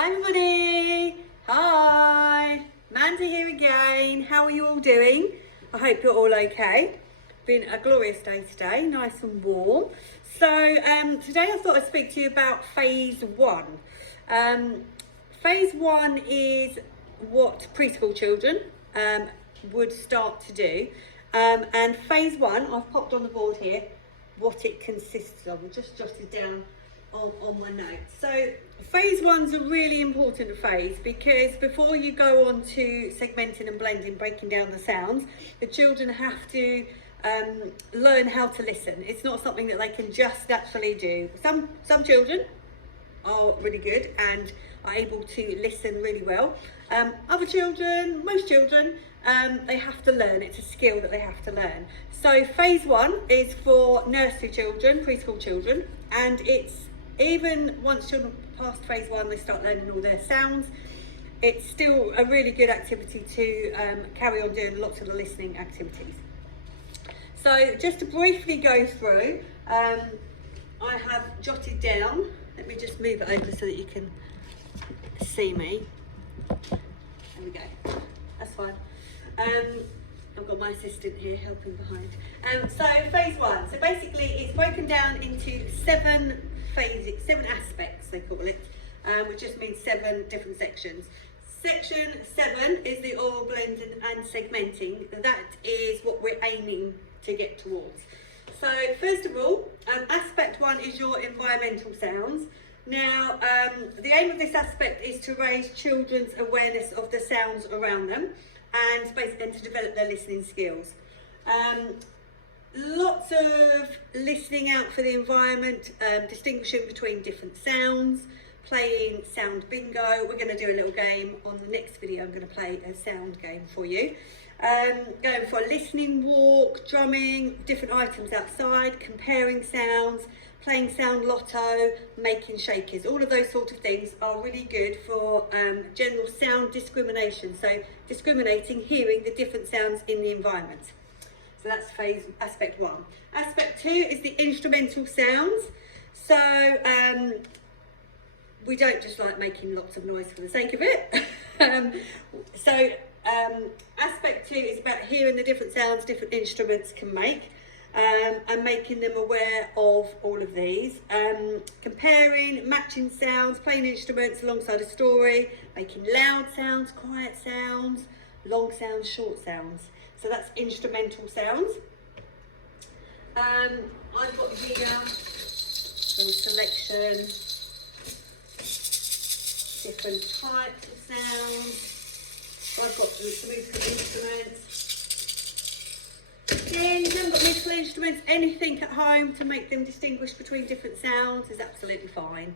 Hi everybody! Hi! Mandy here again. How are you all doing? I hope you're all okay. Been a glorious day today, nice and warm. So today I thought I'd speak to you about phase one. Phase one is what preschool children would start to do. And phase one, I've popped on the board here what it consists of. I've just jotted down on my notes. So phase one's a really important phase because before you go on to segmenting and blending, breaking down the sounds, the children have to learn how to listen. It's not something that they can just naturally do. Some children are really good and are able to listen really well. Other children, most children, they have to learn. It's a skill that they have to learn. So phase one is for nursery children, preschool children, and it's even once children past phase one, they start learning all their sounds. It's still a really good activity to carry on doing lots of the listening activities. So just to briefly go through, I have jotted down, let me just move it over so that you can see me. There we go, that's fine. I've got my assistant here helping behind. So phase one, so basically it's broken down into 7 phases, 7 aspects they call it, which just means 7 different sections. Section 7 is the oral blending and segmenting. That is what we're aiming to get towards. So first of all, aspect 1 is your environmental sounds. Now, the aim of this aspect is to raise children's awareness of the sounds around them and basically to develop their listening skills. Lots of listening out for the environment, distinguishing between different sounds, playing sound bingo. We're going to do a little game on the next video. I'm going to play a sound game for you. Going for a listening walk, drumming, different items outside, comparing sounds, playing sound lotto, making shakers. All of those sort of things are really good for general sound discrimination. So discriminating, hearing the different sounds in the environment. So that's aspect 1. Aspect 2 is the instrumental sounds. So we don't just like making lots of noise for the sake of it. Aspect 2 is about hearing the different sounds different instruments can make and making them aware of all of these. Comparing, matching sounds, playing instruments alongside a story, making loud sounds, quiet sounds, long sounds, short sounds. So that's instrumental sounds. I've got here a selection, different types of sounds. I've got some musical instruments. Again, if you haven't got musical instruments, anything at home to make them distinguish between different sounds is absolutely fine.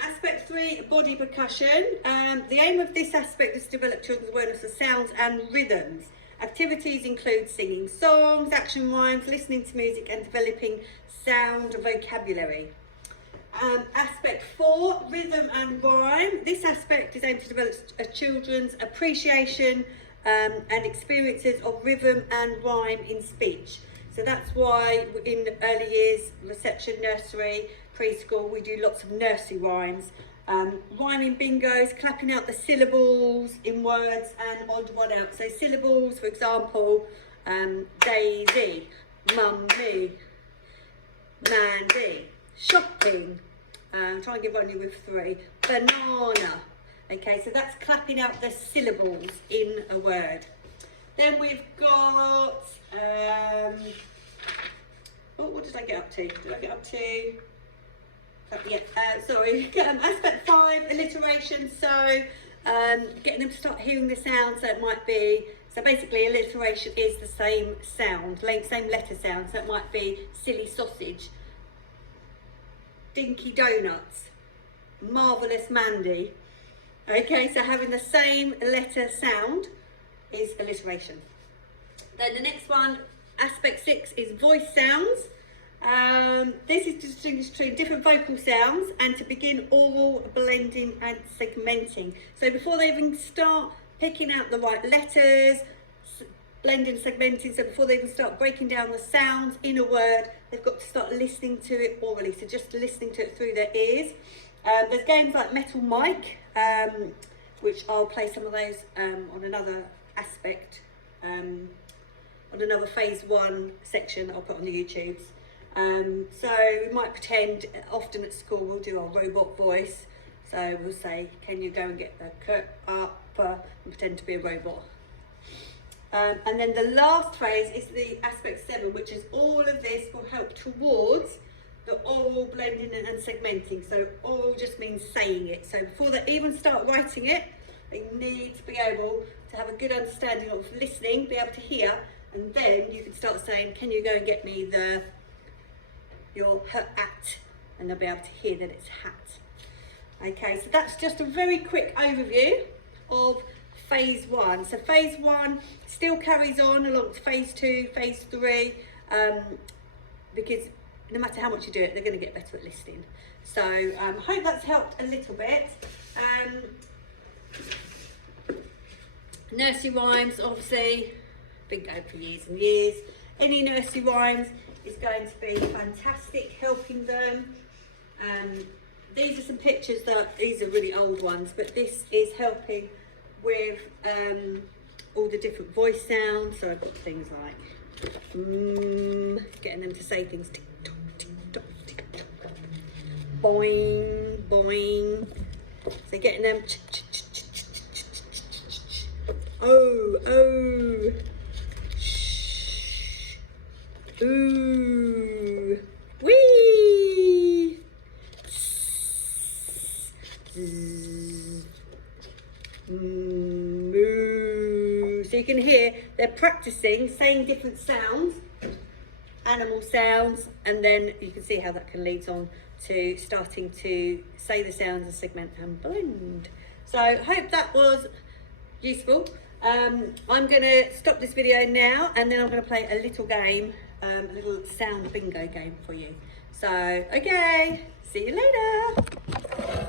Aspect 3, body percussion. The aim of this aspect is to develop children's awareness of sounds and rhythms. Activities include singing songs, action rhymes, listening to music and developing sound vocabulary. Aspect 4, rhythm and rhyme. This aspect is aimed to develop a children's appreciation and experiences of rhythm and rhyme in speech. So that's why in early years, reception, nursery, preschool, we do lots of nursery rhymes. Rhyming bingos, clapping out the syllables in words and odd one out. So syllables, for example, Daisy, Mummy, Mandy, shopping, try and give only with 3, banana. Okay, so that's clapping out the syllables in a word. Then we've got, what did I get up to? Did I get up to? Aspect 5, alliteration. So getting them to start hearing the sounds. So it might be, so basically alliteration is the same sound, same letter sound. So it might be silly sausage, dinky donuts, marvellous Mandy. Okay, so having the same letter sound is alliteration. Then the next one, aspect 6, is voice sounds. This is to distinguish between different vocal sounds and to begin oral blending and segmenting. So before they even start picking out the right letters, blending, segmenting, so before they even start breaking down the sounds in a word, they've got to start listening to it orally. So just listening to it through their ears. There's games like Metal Mike, which I'll play some of those on another aspect, on another phase 1 section that I'll put on the YouTubes. So we might pretend, often at school we'll do our robot voice. So we'll say, can you go and get the cut up, and pretend to be a robot. And then the last phase is the aspect 7, which is all of this will help towards the oral blending and segmenting. So oral just means saying it. So before they even start writing it, they need to be able to have a good understanding of listening, be able to hear, and then you can start saying, can you go and get me your hat, and they'll be able to hear that it's hat. Okay, so that's just a very quick overview of phase 1. So phase 1 still carries on along to phase 2, phase 3, because no matter how much you do it, they're going to get better at listening. So I hope that's helped a little bit. Nursery rhymes, obviously, been going for years and years. Any nursery rhymes is going to be fantastic, helping them. These are some pictures these are really old ones, but this is helping with all the different voice sounds. So I've got things like getting them to say things tick tock, tick tock, tick tock, boing, boing. So getting them oh, shh, ooh, wee, zzz, moo. So you can hear they're practicing saying different sounds, animal sounds, and then you can see how that can lead on to starting to say the sounds and segment and blend. So I hope that was useful. I'm going to stop this video now, and then I'm going to play a little game, a little sound bingo game for you. So, okay, see you later.